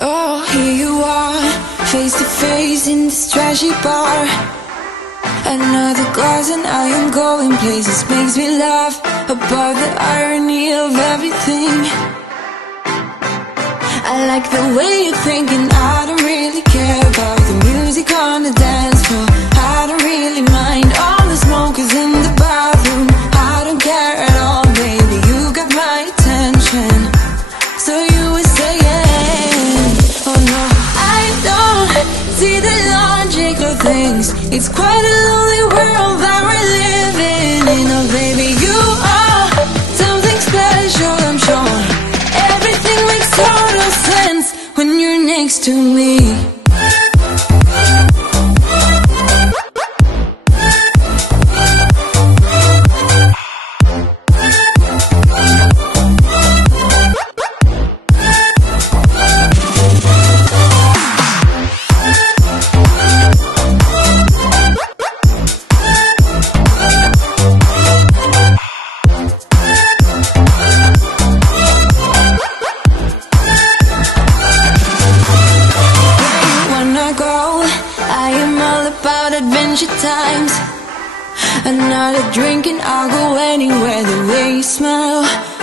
Oh, here you are, face to face in this trashy bar. Another glass and I am going places. Makes me laugh about the irony of everything. I like the way you're thinking. I don't really care about the music on the dance floor. I don't really mind all the smokers in the bathroom. I don't care at all, baby, you got my attention. So you were saying, oh no, I don't see the logic of things. It's quite a lonely world that we're living in. Oh baby, you are something special, I'm sure. Everything makes total sense when you're next to me. Adventure times. Another drink and I'll go anywhere. The way you smell,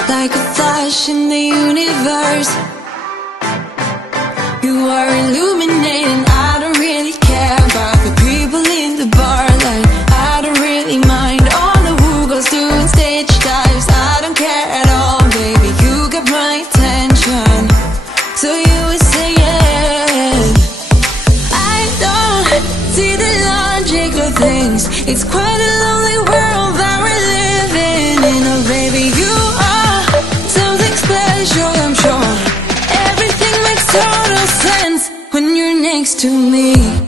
like a flash in the universe. You are illuminating. I don't really care about the people in the bar line. I don't really mind all the who goes doing stage dives. I don't care at all, baby, you got my attention. So you were saying, I don't see the logic of things. It's quite a lonely world that we're living in. Oh baby, you are something special, I'm sure. Everything makes total sense when you're next to me.